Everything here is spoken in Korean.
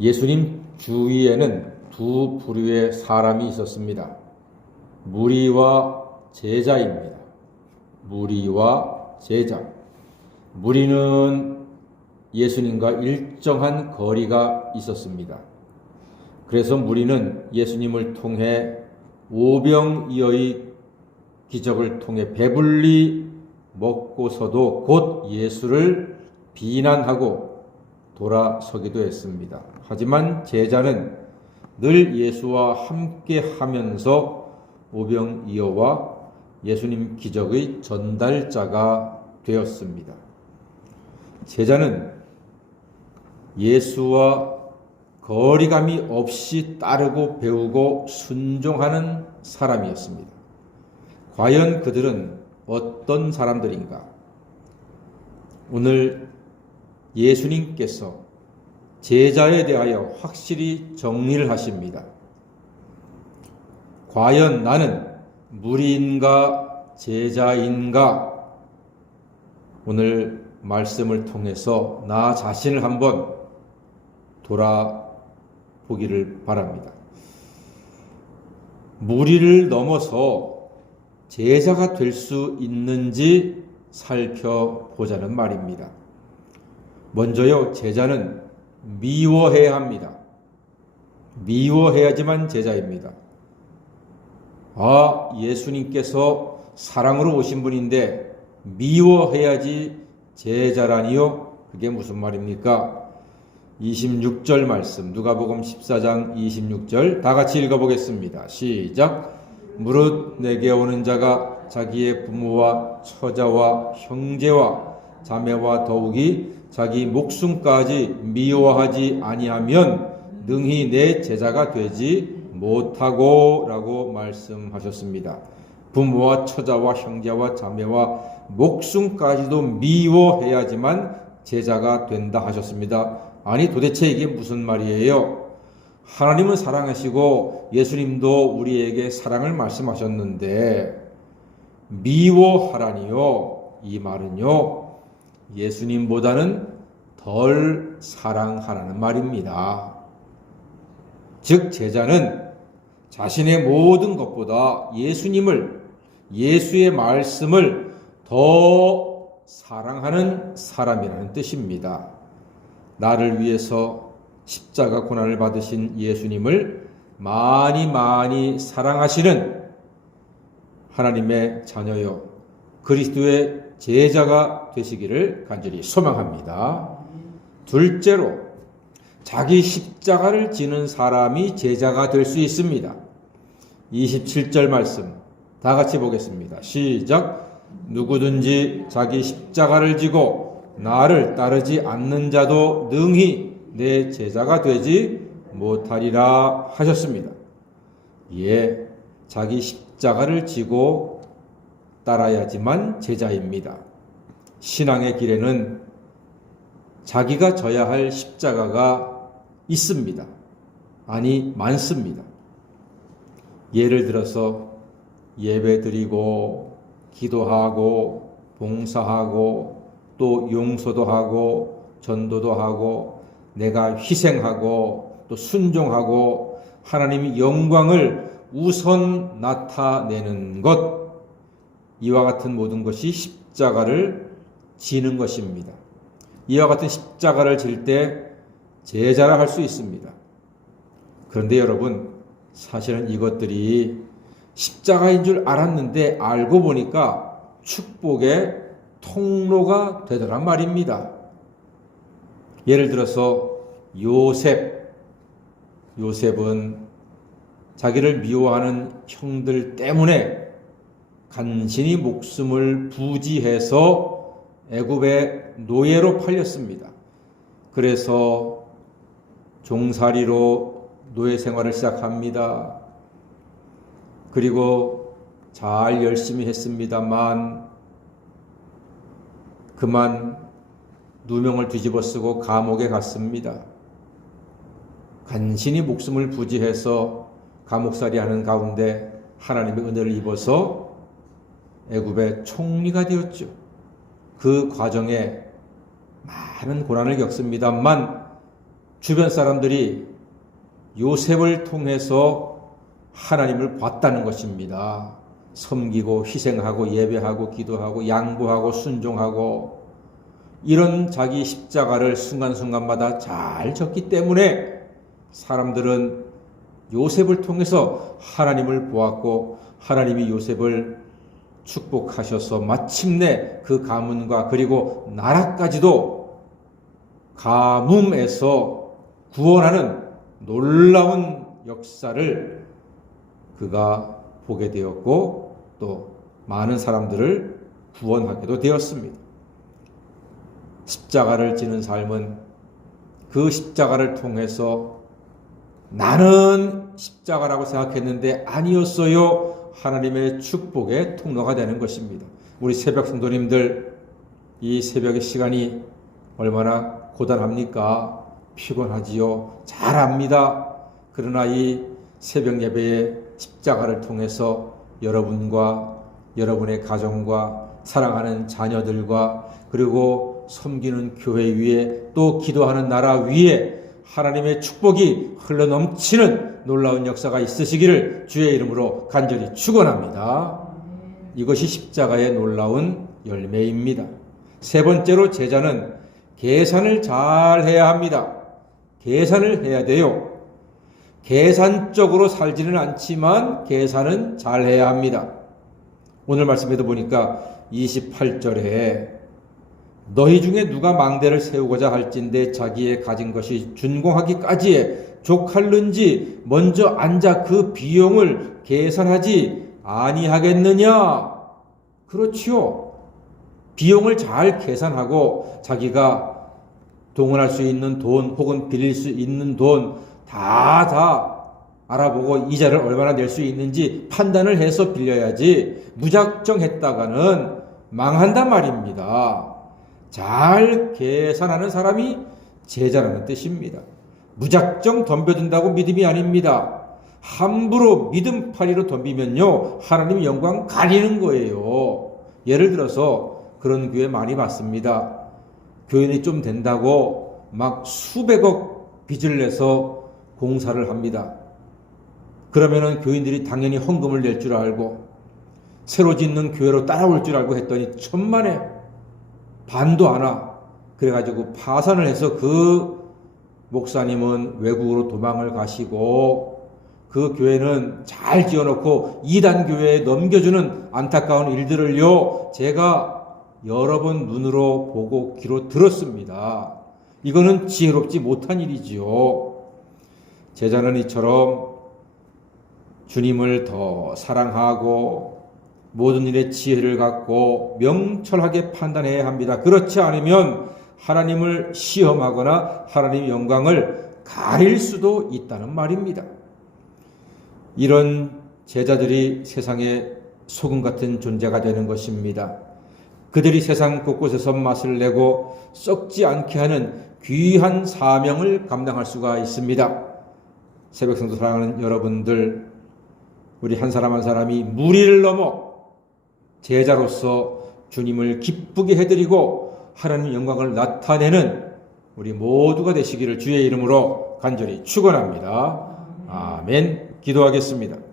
예수님 주위에는 두 부류의 사람이 있었습니다. 무리와 제자입니다. 무리와 제자. 무리는 예수님과 일정한 거리가 있었습니다. 그래서 무리는 예수님을 통해 오병이어의 기적을 통해 배불리 먹고서도 곧 예수를 비난하고 돌아서기도 했습니다. 하지만 제자는 늘 예수와 함께 하면서 오병이어와 예수님 기적의 전달자가 되었습니다. 제자는 예수와 거리감이 없이 따르고 배우고 순종하는 사람이었습니다. 과연 그들은 어떤 사람들인가? 오늘 예수님께서 제자에 대하여 확실히 정리를 하십니다. 과연 나는 무리인가 제자인가? 오늘 말씀을 통해서 나 자신을 한번 돌아보기를 바랍니다. 무리를 넘어서 제자가 될 수 있는지 살펴보자는 말입니다. 먼저요, 제자는 미워해야 합니다. 미워해야지만 제자입니다. 예수님께서 사랑으로 오신 분인데 미워해야지 제자라니요? 그게 무슨 말입니까? 26절 말씀, 누가복음 14장 26절 다 같이 읽어보겠습니다. 시작. 무릇 내게 오는 자가 자기의 부모와 처자와 형제와 자매와 더욱이 자기 목숨까지 미워하지 아니하면 능히 내 제자가 되지 못하고 라고 말씀하셨습니다. 부모와 처자와 형제와 자매와 목숨까지도 미워해야지만 제자가 된다 하셨습니다. 아니 도대체 이게 무슨 말이에요? 하나님은 사랑하시고 예수님도 우리에게 사랑을 말씀하셨는데 미워하라니요? 이 말은요, 예수님보다는 덜 사랑하라는 말입니다. 즉 제자는 자신의 모든 것보다 예수님을, 예수의 말씀을 더 사랑하는 사람이라는 뜻입니다. 나를 위해서 십자가 고난을 받으신 예수님을 많이 사랑하시는 하나님의 자녀여, 그리스도의 제자가 되시기를 간절히 소망합니다. 둘째로, 자기 십자가를 지는 사람이 제자가 될 수 있습니다. 27절 말씀 다 같이 보겠습니다. 시작. 누구든지 자기 십자가를 지고 나를 따르지 않는 자도 능히 내 제자가 되지 못하리라 하셨습니다. 예, 자기 십자가를 지고 따라야지만 제자입니다. 신앙의 길에는 자기가 져야 할 십자가가 있습니다. 아니, 많습니다. 예를 들어서 예배 드리고 기도하고 봉사하고 또 용서도 하고 전도도 하고 내가 희생하고 또 순종하고 하나님의 영광을 우선 나타내는 것, 이와 같은 모든 것이 십자가를 지는 것입니다. 이와 같은 십자가를 질 때 제자라 할 수 있습니다. 그런데 여러분, 사실은 이것들이 십자가인 줄 알았는데 알고 보니까 축복의 통로가 되더란 말입니다. 예를 들어서 요셉은 자기를 미워하는 형들 때문에 간신히 목숨을 부지해서 애굽의 노예로 팔렸습니다. 그래서 종살이로 노예 생활을 시작합니다. 그리고 잘 열심히 했습니다만 그만 누명을 뒤집어 쓰고 감옥에 갔습니다. 간신히 목숨을 부지해서 감옥살이 하는 가운데 하나님의 은혜를 입어서 애굽의 총리가 되었죠. 그 과정에 많은 고난을 겪습니다만 주변 사람들이 요셉을 통해서 하나님을 봤다는 것입니다. 섬기고 희생하고 예배하고 기도하고 양보하고 순종하고 이런 자기 십자가를 순간순간마다 잘 졌기 때문에 사람들은 요셉을 통해서 하나님을 보았고 하나님이 요셉을 축복하셔서 마침내 그 가문과 그리고 나라까지도 가뭄에서 구원하는 놀라운 역사를 그가 보게 되었고 또 많은 사람들을 구원하게도 되었습니다. 십자가를 지는 삶은 그 십자가를 통해서 나는 십자가라고 생각했는데 아니었어요. 하나님의 축복의 통로가 되는 것입니다. 우리 새벽 성도님들, 이 새벽의 시간이 얼마나 고단합니까? 피곤하지요. 잘 압니다. 그러나 이 새벽 예배의 십자가를 통해서 여러분과 여러분의 가정과 사랑하는 자녀들과 그리고 섬기는 교회 위에 또 기도하는 나라 위에 하나님의 축복이 흘러넘치는 놀라운 역사가 있으시기를 주의 이름으로 간절히 축원합니다. 이것이 십자가의 놀라운 열매입니다. 세 번째로 제자는 계산을 잘 해야 합니다. 계산을 해야 돼요. 계산적으로 살지는 않지만 계산은 잘 해야 합니다. 오늘 말씀에도 보니까 28절에 너희 중에 누가 망대를 세우고자 할진대 자기의 가진 것이 준공하기까지에 족할는지 먼저 앉아 그 비용을 계산하지 아니하겠느냐? 그렇지요. 비용을 잘 계산하고 자기가 동원할 수 있는 돈 혹은 빌릴 수 있는 돈 다 알아보고 이자를 얼마나 낼 수 있는지 판단을 해서 빌려야지 무작정 했다가는 망한단 말입니다. 잘 계산하는 사람이 제자라는 뜻입니다. 무작정 덤벼든다고 믿음이 아닙니다. 함부로 믿음파리로 덤비면요 하나님 영광 가리는 거예요. 예를 들어서 그런 교회 많이 봤습니다. 교인이 좀 된다고 막 수백억 빚을 내서 공사를 합니다. 그러면은 교인들이 당연히 헌금을 낼 줄 알고 새로 짓는 교회로 따라올 줄 알고 했더니 천만에 반도 안 와. 그래가지고 파산을 해서 그 목사님은 외국으로 도망을 가시고 그 교회는 잘 지어놓고 이단 교회에 넘겨주는 안타까운 일들을요 제가 여러 번 눈으로 보고 귀로 들었습니다. 이거는 지혜롭지 못한 일이지요. 제자는 이처럼 주님을 더 사랑하고 모든 일에 지혜를 갖고 명철하게 판단해야 합니다. 그렇지 않으면 하나님을 시험하거나 하나님의 영광을 가릴 수도 있다는 말입니다. 이런 제자들이 세상에 소금 같은 존재가 되는 것입니다. 그들이 세상 곳곳에서 맛을 내고 썩지 않게 하는 귀한 사명을 감당할 수가 있습니다. 새벽성도 사랑하는 여러분들, 우리 한 사람 한 사람이 무리를 넘어 제자로서 주님을 기쁘게 해드리고 하나님 영광을 나타내는 우리 모두가 되시기를 주의 이름으로 간절히 축원합니다. 아멘. 기도하겠습니다.